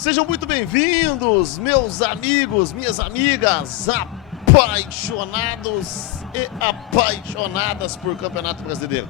Sejam muito bem-vindos, meus amigos, minhas amigas, apaixonados e apaixonadas por Campeonato Brasileiro.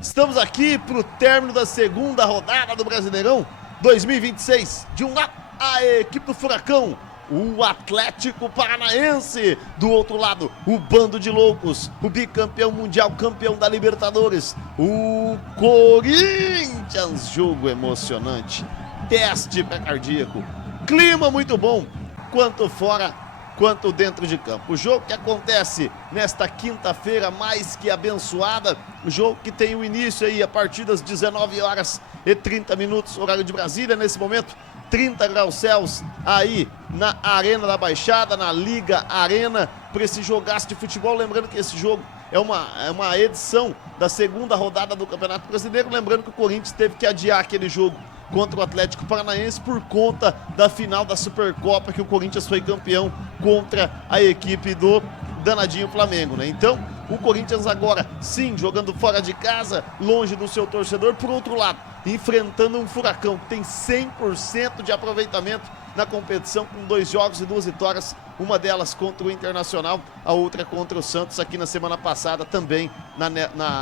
Estamos aqui para o término da segunda rodada do Brasileirão 2026. De um lado, a equipe do Furacão, o Atlético Paranaense. Do outro lado, o bando de loucos, o bicampeão mundial, campeão da Libertadores, o Corinthians. Jogo emocionante, teste pré-cardíaco, clima muito bom, quanto fora quanto dentro de campo. O jogo que acontece nesta quinta-feira mais que abençoada, o jogo que tem o início aí a partir das 19h30, horário de Brasília, nesse momento 30 graus Celsius aí na Arena da Baixada, na Liga Arena, para esse jogaço de futebol. Lembrando que esse jogo é uma edição da segunda rodada do Campeonato Brasileiro, lembrando que o Corinthians teve que adiar aquele jogo contra o Atlético Paranaense por conta da final da Supercopa, que o Corinthians foi campeão contra a equipe do danadinho Flamengo, né? Então, o Corinthians agora, sim, jogando fora de casa, longe do seu torcedor. Por outro lado, enfrentando um Furacão que tem 100% de aproveitamento na competição, com 2 jogos e 2 vitórias, uma delas contra o Internacional, a outra contra o Santos, aqui na semana passada, também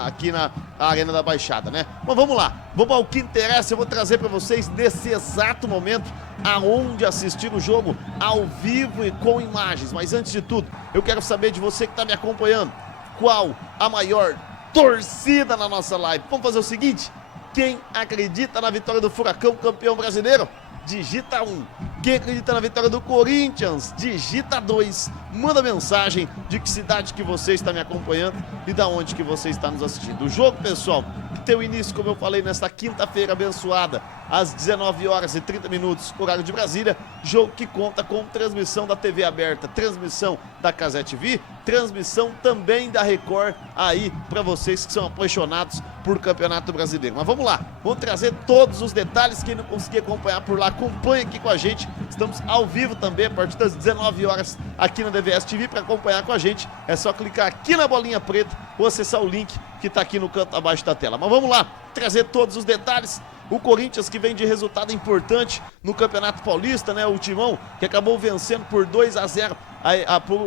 aqui na Arena da Baixada, né? Mas vamos lá, vamos ao que interessa. Eu vou trazer para vocês, nesse exato momento, aonde assistir o jogo, ao vivo e com imagens. Mas antes de tudo, eu quero saber de você que está me acompanhando, qual a maior torcida na nossa live. Vamos fazer o seguinte: quem acredita na vitória do Furacão, campeão brasileiro, digita 1. Quem acredita na vitória do Corinthians, digita 2. Manda mensagem de que cidade que você está me acompanhando e da onde que você está nos assistindo. O jogo, pessoal, que tem o início, como eu falei, nesta quinta-feira abençoada, às 19h30, horário de Brasília. Jogo que conta com transmissão da TV aberta, transmissão da Cazé TV, transmissão também da Record, aí para vocês que são apaixonados por Campeonato Brasileiro. Mas vamos lá, vou trazer todos os detalhes. Quem não conseguir acompanhar por lá, acompanha aqui com a gente. Estamos ao vivo também a partir das 19 horas aqui na DVS TV. Para acompanhar com a gente é só clicar aqui na bolinha preta ou acessar o link que está aqui no canto abaixo da tela. Mas vamos lá, trazer todos os detalhes. O Corinthians, que vem de resultado importante no Campeonato Paulista, né? O Timão, que acabou vencendo por 2-0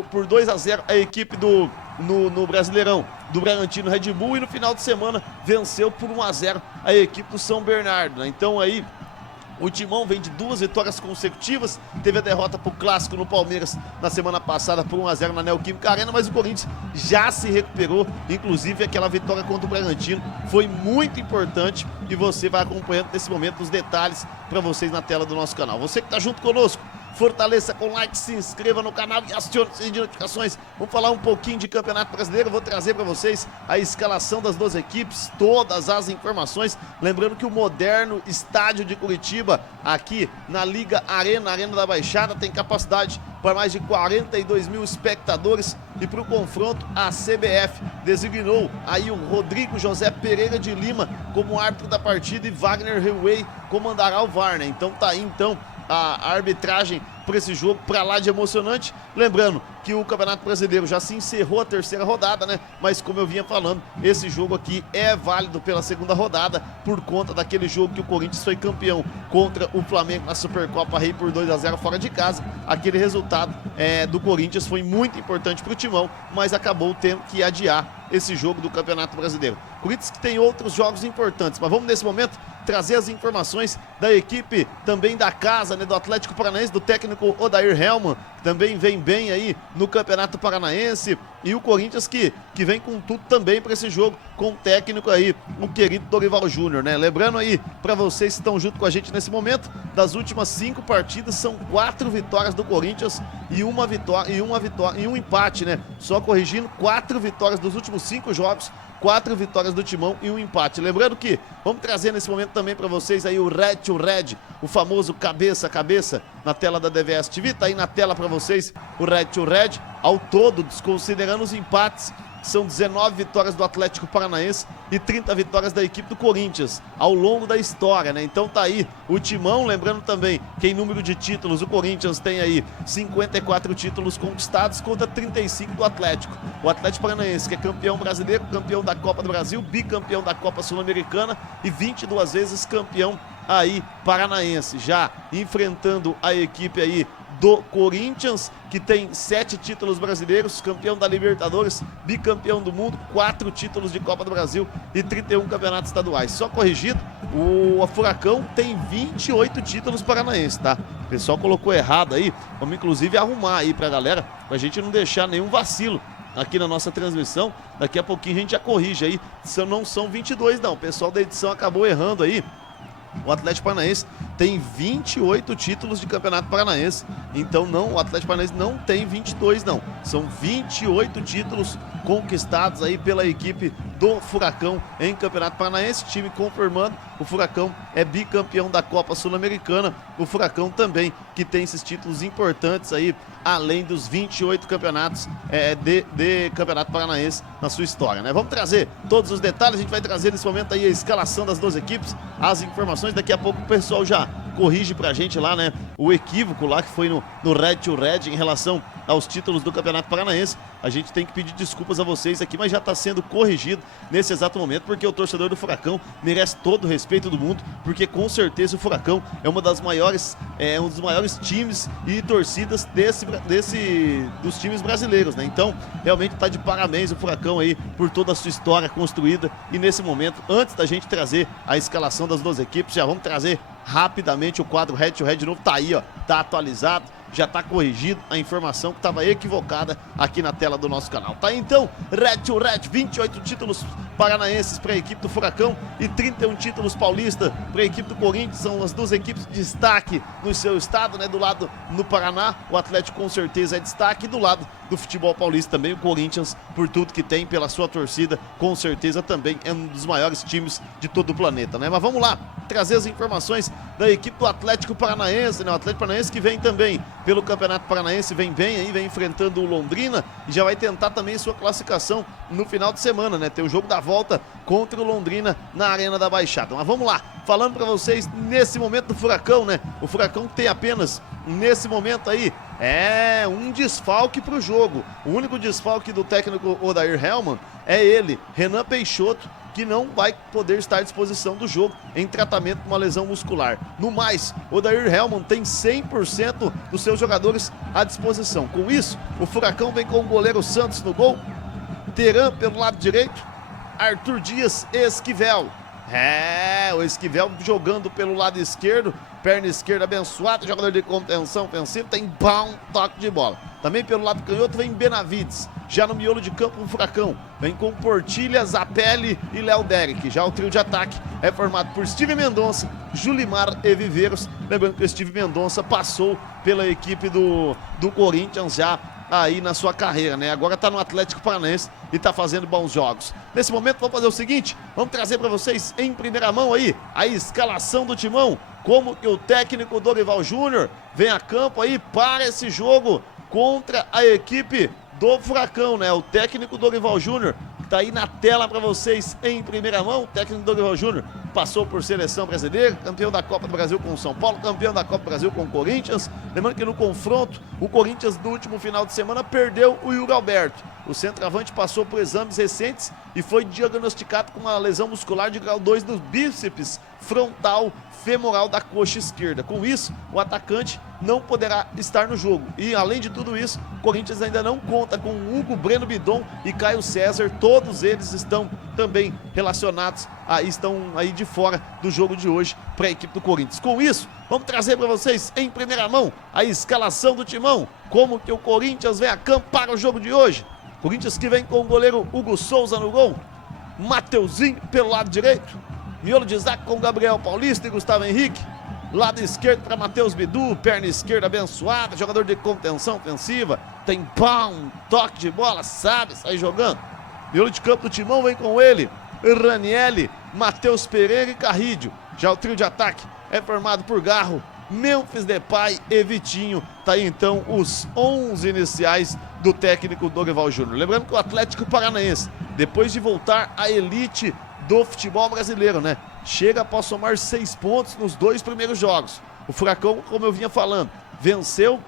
por 2-0 a equipe no Brasileirão do Bragantino Red Bull, e no final de semana venceu por 1-0 a equipe do São Bernardo, né? Então aí o Timão vem de 2 vitórias consecutivas, teve a derrota para o Clássico no Palmeiras na semana passada por 1-0 na Neoquímica Arena, mas o Corinthians já se recuperou. Inclusive aquela vitória contra o Bragantino foi muito importante e você vai acompanhando nesse momento os detalhes para vocês na tela do nosso canal. Você que está junto conosco, fortaleça com like, se inscreva no canal e acione o sininho de notificações. Vamos falar um pouquinho de Campeonato Brasileiro. Vou trazer para vocês a escalação das 2 equipes, todas as informações. Lembrando que o moderno estádio de Curitiba, aqui na Liga Arena, Arena da Baixada, tem capacidade para mais de 42 mil espectadores. E para o confronto, a CBF designou aí o Rodrigo José Pereira de Lima como árbitro da partida e Wagner Hillway comandará o VAR, né? Então tá aí então a arbitragem para esse jogo, para lá de emocionante. Lembrando que o Campeonato Brasileiro já se encerrou a 3ª rodada, né? Mas como eu vinha falando, esse jogo aqui é válido pela 2ª rodada por conta daquele jogo que o Corinthians foi campeão contra o Flamengo na Supercopa Rei por 2-0 fora de casa. Aquele resultado do Corinthians foi muito importante para o Timão, mas acabou tendo que adiar esse jogo do Campeonato Brasileiro. Corinthians que tem outros jogos importantes, mas vamos nesse momento trazer as informações da equipe também da casa, né, do Atlético Paranaense, do técnico Odair Hellmann, que também vem bem aí no Campeonato Paranaense, e o Corinthians que vem com tudo também para esse jogo, com o técnico aí, o querido Dorival Júnior, né? Lembrando aí, para vocês que estão junto com a gente nesse momento, das últimas 5 partidas, são 4 vitórias do Corinthians e uma vitória e um empate, né? Só corrigindo, 4 vitórias dos últimos 5 jogos, 4 vitórias do Timão e um empate. Lembrando que vamos trazer nesse momento também para vocês aí o Red to Red, o famoso cabeça a cabeça, na tela da DVS TV. Tá aí na tela para vocês o Red to Red. Ao todo, desconsiderando os empates, são 19 vitórias do Atlético Paranaense e 30 vitórias da equipe do Corinthians ao longo da história, né? Então tá aí o Timão. Lembrando também que em número de títulos o Corinthians tem aí 54 títulos conquistados contra 35 do Atlético. O Atlético Paranaense, que é campeão brasileiro, campeão da Copa do Brasil, bicampeão da Copa Sul-Americana e 22 vezes campeão aí paranaense, já enfrentando a equipe aí do Corinthians, que tem 7 títulos brasileiros, campeão da Libertadores, bicampeão do mundo, 4 títulos de Copa do Brasil e 31 campeonatos estaduais. Só corrigido, o Furacão tem 28 títulos paranaenses, tá? O pessoal colocou errado aí, vamos inclusive arrumar aí pra galera, pra gente não deixar nenhum vacilo aqui na nossa transmissão. Daqui a pouquinho a gente já corrige aí, não são 22 não, o pessoal da edição acabou errando aí. O Atlético Paranaense tem 28 títulos de Campeonato Paranaense. Então não, o Atlético Paranaense não tem 22 não. São 28 títulos conquistados aí pela equipe do Furacão em Campeonato Paranaense. Time confirmando, o Furacão é bicampeão da Copa Sul-Americana. O Furacão também que tem esses títulos importantes aí, além dos 28 campeonatos de Campeonato Paranaense na sua história, né? Vamos trazer todos os detalhes, a gente vai trazer nesse momento aí a escalação das duas equipes, as informações, daqui a pouco o pessoal já corrige pra gente lá, né, o equívoco lá que foi no Red to Red em relação aos títulos do Campeonato Paranaense. A gente tem que pedir desculpas a vocês aqui, mas já está sendo corrigido nesse exato momento, porque o torcedor do Furacão merece todo o respeito do mundo, porque com certeza o Furacão é um dos maiores times e torcidas dos times brasileiros, né? Então, realmente está de parabéns o Furacão aí por toda a sua história construída. E nesse momento, antes da gente trazer a escalação das duas equipes, já vamos trazer rapidamente o quadro Head to Head de novo. Tá aí, ó, tá atualizado, já tá corrigido a informação que estava equivocada aqui na tela do nosso canal. Tá aí, então, Red to Red, 28 títulos paranaenses para a equipe do Furacão e 31 títulos paulistas para a equipe do Corinthians. São as duas equipes de destaque no seu estado, né? Do lado no Paraná, o Atlético com certeza é destaque, e do lado do futebol paulista também o Corinthians, por tudo que tem, pela sua torcida, com certeza também é um dos maiores times de todo o planeta, né? Mas vamos lá trazer as informações da equipe do Atlético Paranaense, né? O Atlético Paranaense que vem também pelo Campeonato Paranaense, vem bem aí, vem enfrentando o Londrina e já vai tentar também sua classificação no final de semana, né? Tem o jogo da volta contra o Londrina na Arena da Baixada. Mas vamos lá, falando pra vocês nesse momento do Furacão, né? O Furacão tem apenas, nesse momento aí, um desfalque pro jogo. O único desfalque do técnico Odair Hellmann é ele, Renan Peixoto, que não vai poder estar à disposição do jogo em tratamento com uma lesão muscular. No mais, Odair Hellmann tem 100% dos seus jogadores à disposição. Com isso, o Furacão vem com o goleiro Santos no gol, Teran pelo lado direito, Arthur Dias, Esquivel. O Esquivel jogando pelo lado esquerdo, perna esquerda abençoada, jogador de contenção ofensiva, tem bom toque de bola. Também pelo lado canhoto vem Benavides. Já no miolo de campo o Furacão vem com Portilha, Zapelli e Léo Derek. Já o trio de ataque é formado por Steve Mendonça, Julimar e Viveiros. Lembrando que o Steve Mendonça passou pela equipe do Corinthians já aí na sua carreira, né? Agora tá no Atlético Paranaense e tá fazendo bons jogos. Nesse momento vamos fazer o seguinte, vamos trazer para vocês em primeira mão aí a escalação do timão, como que o técnico Dorival Júnior vem a campo aí para esse jogo contra a equipe do Furacão, né? O técnico Dorival Júnior tá aí na tela para vocês em primeira mão. O técnico Dorival Júnior passou por seleção brasileira, campeão da Copa do Brasil com o São Paulo, campeão da Copa do Brasil com o Corinthians. Lembrando que no confronto, o Corinthians no último final de semana perdeu o Yuri Alberto. O centroavante passou por exames recentes e foi diagnosticado com uma lesão muscular de grau 2 no bíceps frontal femoral da coxa esquerda. Com isso, o atacante não poderá estar no jogo. E além de tudo isso, o Corinthians ainda não conta com Hugo, Breno Bidon e Caio César. Todos eles estão também relacionados, estão aí de fora do jogo de hoje para a equipe do Corinthians. Com isso, vamos trazer para vocês em primeira mão a escalação do timão, como que o Corinthians vem a campo para o jogo de hoje. Corinthians que vem com o goleiro Hugo Souza no gol, Mateuzinho pelo lado direito, miolo de zaga com Gabriel Paulista e Gustavo Henrique. Lado esquerdo para Matheus Bidu, perna esquerda abençoada, jogador de contenção ofensiva, tem bom toque de bola, sabe sair jogando. Miolo de campo do timão vem com ele, Ranielli, Matheus Pereira e Carrídio. Já o trio de ataque é formado por Garro, Memphis Depay e Vitinho. Tá aí então os 11 iniciais do técnico Dorival Júnior. Lembrando que o Atlético Paranaense, depois de voltar à elite do futebol brasileiro, né, chega após somar 6 pontos nos 2 primeiros jogos. O Furacão, como eu vinha falando, venceu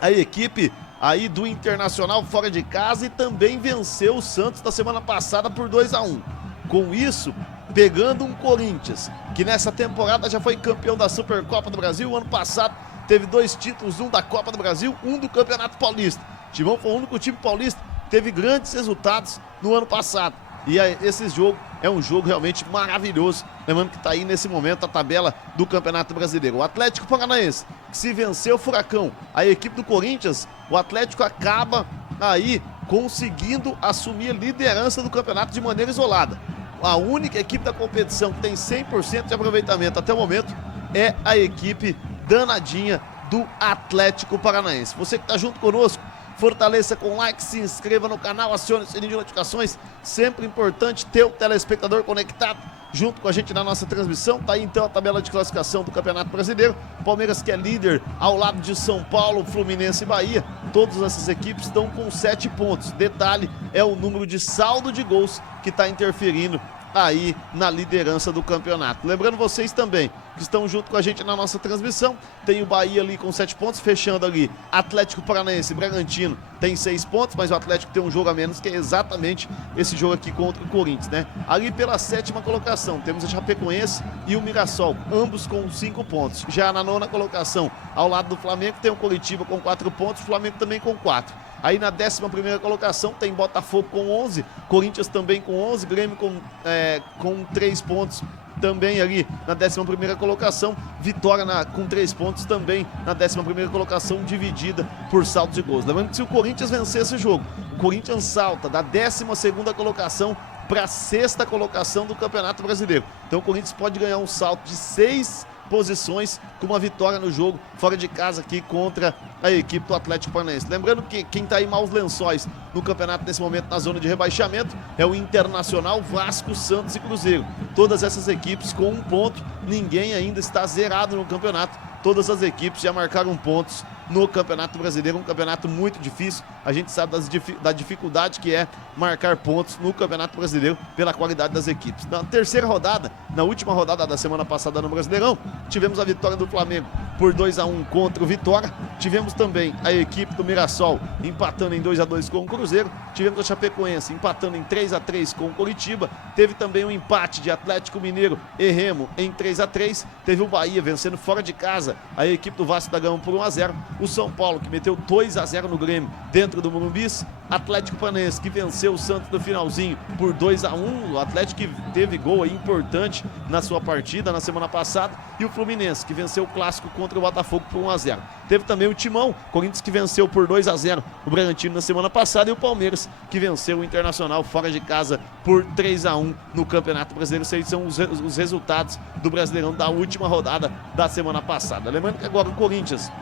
a equipe aí do Internacional fora de casa e também venceu o Santos na semana passada por 2-1. Com isso, pegando um Corinthians que nessa temporada já foi campeão da Supercopa do Brasil. O ano passado teve 2 títulos, um da Copa do Brasil, um do Campeonato Paulista. Timão foi o único time paulista que teve grandes resultados no ano passado. E esse jogo é um jogo realmente maravilhoso. Lembrando que está aí nesse momento a tabela do Campeonato Brasileiro. O Atlético Paranaense, que se vencer o Furacão, a equipe do Corinthians, o Atlético acaba aí conseguindo assumir a liderança do campeonato de maneira isolada. A única equipe da competição que tem 100% de aproveitamento até o momento é a equipe danadinha do Atlético Paranaense. Você que está junto conosco, fortaleça com like, se inscreva no canal, acione o sininho de notificações. Sempre importante ter o telespectador conectado junto com a gente na nossa transmissão. Tá aí então a tabela de classificação do Campeonato Brasileiro. Palmeiras, que é líder, ao lado de São Paulo, Fluminense e Bahia. Todas essas equipes estão com 7 pontos. Detalhe é o número de saldo de gols que está interferindo aí na liderança do campeonato. Lembrando vocês também que estão junto com a gente na nossa transmissão, tem o Bahia ali com 7 pontos, fechando ali Atlético Paranaense e Bragantino tem 6 pontos, mas o Atlético tem um jogo a menos, que é exatamente esse jogo aqui contra o Corinthians, né? Ali pela 7ª colocação temos a Chapecoense e o Mirassol, ambos com 5 pontos. Já na 9ª colocação, ao lado do Flamengo, tem o Coritiba com 4 pontos, o Flamengo também com 4. Aí na 11ª colocação tem Botafogo com 11, Corinthians também com 11, Grêmio com 3 pontos também ali na 11ª colocação, Vitória com 3 pontos também na 11ª colocação, dividida por saldo de gols. Lembrando que se o Corinthians vencer esse jogo, o Corinthians salta da 12ª colocação para a 6ª colocação do Campeonato Brasileiro. Então o Corinthians pode ganhar um salto de 6 posições com uma vitória no jogo fora de casa aqui contra a equipe do Atlético Paranaense. Lembrando que quem está aí maus lençóis no campeonato nesse momento na zona de rebaixamento é o Internacional, Vasco, Santos e Cruzeiro. Todas essas equipes com 1 ponto, ninguém ainda está zerado no campeonato. Todas as equipes já marcaram pontos no Campeonato Brasileiro, um campeonato muito difícil. A gente sabe da dificuldade que é marcar pontos no Campeonato Brasileiro pela qualidade das equipes. Na 3ª rodada, na última rodada da semana passada no Brasileirão, tivemos a vitória do Flamengo por 2-1 contra o Vitória. Tivemos também a equipe do Mirassol empatando em 2-2 com o Cruzeiro. Tivemos a Chapecoense empatando em 3-3 com o Coritiba. Teve também um empate de Atlético Mineiro e Remo em 3-3. Teve o Bahia vencendo fora de casa a equipe do Vasco da Gama por 1-0. O São Paulo, que meteu 2-0 no Grêmio dentro do Morumbi. Atlético Paranaense, que venceu o Santos no finalzinho por 2-1. O Atlético que teve gol aí importante na sua partida na semana passada. E o Fluminense, que venceu o clássico contra o Botafogo por 1-0. Teve também o Timão, Corinthians, que venceu por 2-0 o Bragantino na semana passada. E o Palmeiras, que venceu o Internacional fora de casa por 3-1 no Campeonato Brasileiro. Esses são os resultados do Brasileirão da última rodada da semana passada. Lembrando que agora o Corinthians,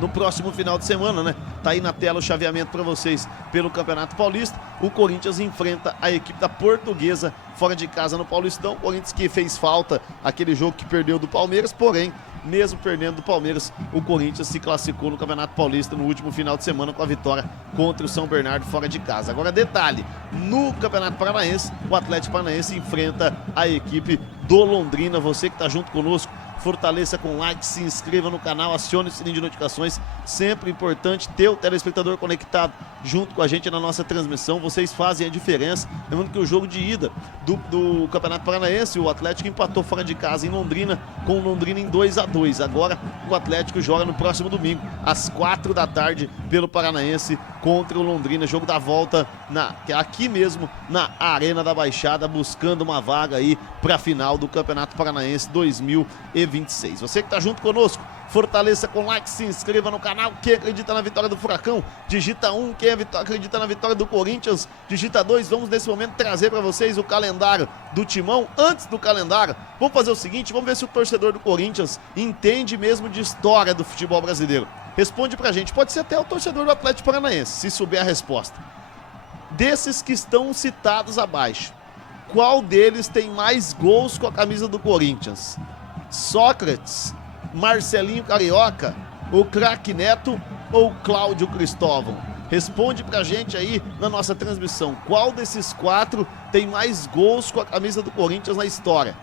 no próximo final de semana, né? Tá aí na tela o chaveamento para vocês pelo Campeonato Paulista. O Corinthians enfrenta a equipe da Portuguesa fora de casa no Paulistão. O Corinthians que fez falta aquele jogo que perdeu do Palmeiras, porém, mesmo perdendo do Palmeiras, o Corinthians se classificou no Campeonato Paulista no último final de semana com a vitória contra o São Bernardo fora de casa. Agora, detalhe, no Campeonato Paranaense, o Atlético Paranaense enfrenta a equipe do Londrina. Você que está junto conosco, fortaleça com like, se inscreva no canal, acione o sininho de notificações. Sempre importante ter o telespectador conectado junto com a gente na nossa transmissão. Vocês fazem a diferença. Lembrando que o jogo de ida do Campeonato Paranaense, o Atlético empatou fora de casa em Londrina, com o Londrina em 2-2. Agora o Atlético joga no próximo domingo, às 4 da tarde, pelo Paranaense contra o Londrina. Jogo da volta aqui mesmo na Arena da Baixada, buscando uma vaga aí para a final do Campeonato Paranaense 2026. Você que está junto conosco, fortaleça com like, se inscreva no canal. Quem acredita na vitória do Furacão, digita 1. Quem acredita na vitória do Corinthians, digita 2. Vamos nesse momento trazer para vocês o calendário do Timão. Antes do calendário, vamos fazer o seguinte, vamos ver se o torcedor do Corinthians entende mesmo de história do futebol brasileiro. Responde pra gente, pode ser até o torcedor do Atlético Paranaense, se souber a resposta. Desses que estão citados abaixo, qual deles tem mais gols com a camisa do Corinthians? Sócrates, Marcelinho Carioca, o Craque Neto ou Cláudio Cristóvão? Responde pra gente aí na nossa transmissão. Qual desses 4 tem mais gols com a camisa do Corinthians na história?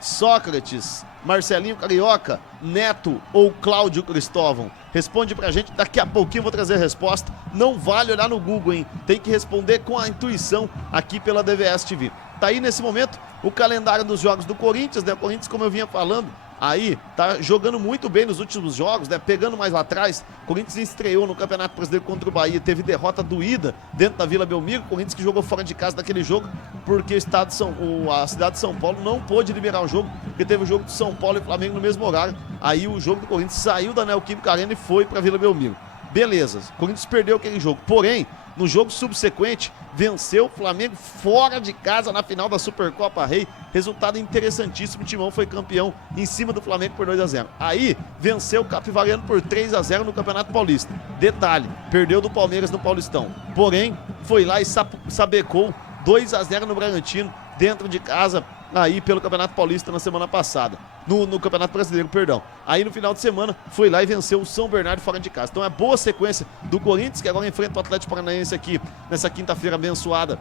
Sócrates, Marcelinho Carioca, Neto ou Cláudio Cristóvão? Responde pra gente, daqui a pouquinho eu vou trazer a resposta. Não vale olhar no Google, hein? Tem que responder com a intuição aqui pela DVS TV. Tá aí nesse momento o calendário dos jogos do Corinthians, né? O Corinthians, como eu vinha falando, aí tá jogando muito bem nos últimos jogos, né? Pegando mais lá atrás. O Corinthians estreou no Campeonato Brasileiro contra o Bahia, teve derrota doída dentro da Vila Belmiro. O Corinthians que jogou fora de casa daquele jogo, porque a cidade de São Paulo não pôde liberar o jogo, porque teve o jogo de São Paulo e Flamengo no mesmo horário. Aí o jogo do Corinthians saiu da Neoquímica Arena e foi pra Vila Belmiro. Beleza, o Corinthians perdeu aquele jogo, porém, no jogo subsequente, venceu o Flamengo fora de casa na final da Supercopa Rei. Resultado interessantíssimo, o Timão foi campeão em cima do Flamengo por 2-0. Aí, venceu o Capivariano por 3-0 no Campeonato Paulista. Detalhe, perdeu do Palmeiras no Paulistão. Porém, foi lá e sabecou 2-0 no Bragantino, dentro de casa, aí pelo Campeonato Paulista na semana passada. No Campeonato Brasileiro, perdão. Aí no final de semana foi lá e venceu o São Bernardo fora de casa. Então é boa sequência do Corinthians, que agora enfrenta o Atlético Paranaense aqui nessa quinta-feira abençoada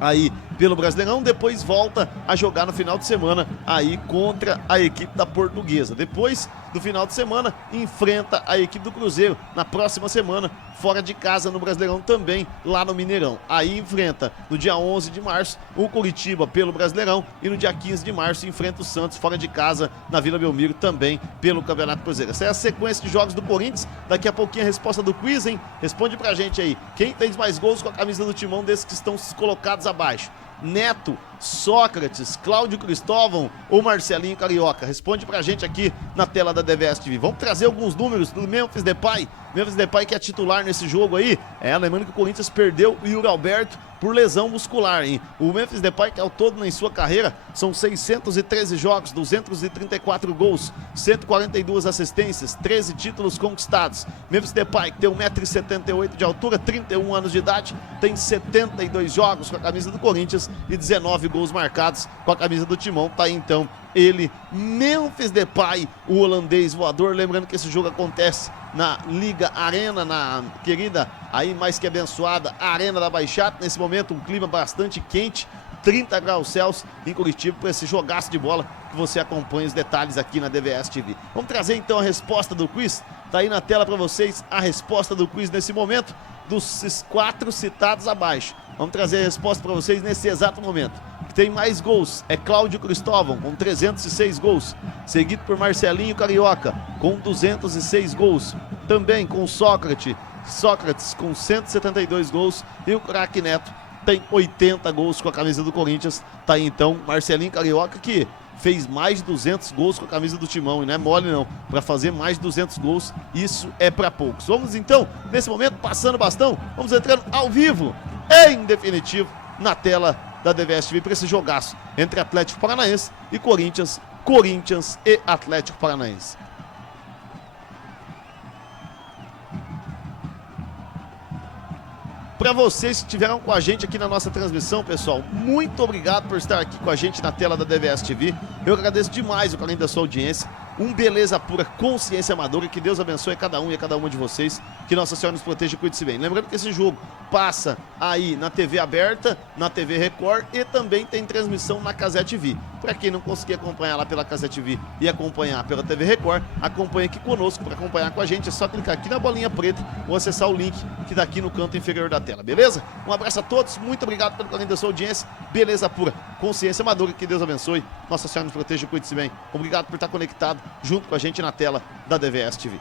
aí pelo Brasileirão, depois volta a jogar no final de semana aí contra a equipe da Portuguesa. Depois do final de semana enfrenta a equipe do Cruzeiro na próxima semana, fora de casa no Brasileirão também, lá no Mineirão. Aí enfrenta no dia 11 de março o Curitiba pelo Brasileirão e no dia 15 de março enfrenta o Santos fora de casa na Vila Belmiro também pelo Campeonato Cruzeiro. Essa é a sequência de jogos do Corinthians. Daqui a pouquinho a resposta do quiz, hein? Responde pra gente aí. Quem fez mais gols com a camisa do Timão desses que estão colocados abaixo? Neto, Sócrates, Cláudio Cristóvão ou Marcelinho Carioca? Responde pra gente aqui na tela da DVS TV. Vamos trazer alguns números do Memphis Depay. Memphis Depay que é titular nesse jogo aí. Lembrando que o Corinthians perdeu o Yuri Alberto por lesão muscular, hein? O Memphis Depay, que ao todo em sua carreira são 613 jogos, 234 gols, 142 assistências, 13 títulos conquistados. Memphis Depay, que tem 1,78 m de altura, 31 anos de idade, tem 72 jogos com a camisa do Corinthians e 19 gols marcados com a camisa do Timão. Tá aí então ele, Memphis Depay, o holandês voador. Lembrando que esse jogo acontece na Liga Arena, na querida, aí mais que abençoada, Arena da Baixada. Nesse momento um clima bastante quente, 30 graus Celsius em Curitiba, para esse jogaço de bola que você acompanha os detalhes aqui na DVS TV. Vamos trazer então a resposta do quiz. Tá aí na tela para vocês a resposta do quiz nesse momento, dos 4 citados abaixo. Vamos trazer a resposta para vocês nesse exato momento. Tem mais gols é Cláudio Cristóvão com 306 gols, seguido por Marcelinho Carioca com 206 gols, também com Sócrates com 172 gols e o craque Neto tem 80 gols com a camisa do Corinthians. Tá aí então Marcelinho Carioca, que fez mais de 200 gols com a camisa do Timão, e não é mole não, para fazer mais de 200 gols, isso é para poucos. Vamos então, nesse momento, passando o bastão, vamos entrando ao vivo, em definitivo, na tela da DVS TV para esse jogaço entre Atlético Paranaense e Corinthians e Atlético Paranaense. Para vocês que estiveram com a gente aqui na nossa transmissão, pessoal, muito obrigado por estar aqui com a gente na tela da DVS TV. Eu agradeço demais o carinho da sua audiência. Beleza pura, consciência amadora, e que Deus abençoe cada um e cada uma de vocês, que Nossa Senhora nos proteja e cuide-se bem. Lembrando que esse jogo passa aí na TV aberta, na TV Record, e também tem transmissão na Casé TV. Para quem não conseguir acompanhar lá pela Casé TV e acompanhar pela TV Record, acompanha aqui conosco. Para acompanhar com a gente é só clicar aqui na bolinha preta ou acessar o link que está aqui no canto inferior da tela, beleza? Um abraço a todos, muito obrigado pelo carinho da sua audiência. Beleza pura, consciência amadora, que Deus abençoe, Nossa Senhora nos proteja e cuide-se bem. Obrigado por estar conectado junto com a gente na tela da DVS TV.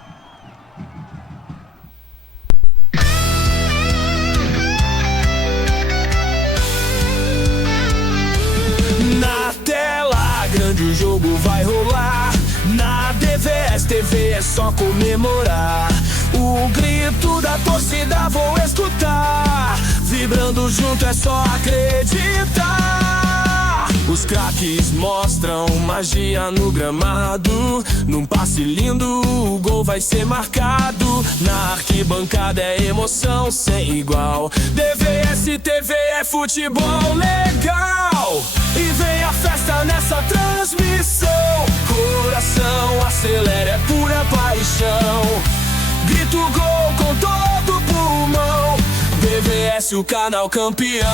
Na tela grande o jogo vai rolar, na DVS TV é só comemorar. O grito da torcida vou escutar, vibrando junto é só acreditar. Os craques mostram magia no gramado, num passe lindo o gol vai ser marcado. Na arquibancada é emoção sem igual, DVS TV é futebol legal. E vem a festa nessa transmissão, coração acelera, é pura paixão. Grito gol com todo pulmão, DVS o canal campeão.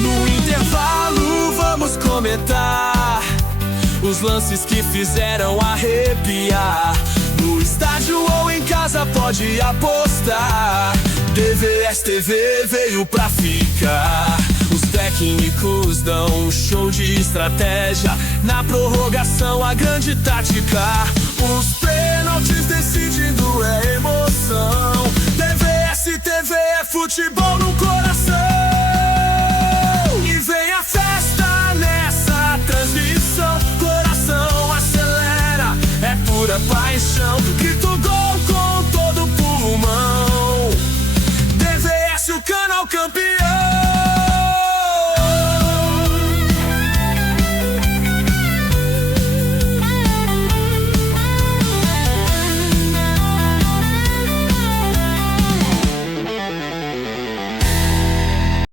No intervalo vamos comentar os lances que fizeram arrepiar. No estádio ou em casa pode apostar. TVS TV veio pra ficar. Os técnicos dão um show de estratégia. Na prorrogação a grande tática. Os pênaltis decidindo é emoção. TVS TV é futebol no coração. E vem a festa nessa transmissão. Coração acelera, é pura paixão. Grito gol com todo pulmão. TVS, o canal campeão.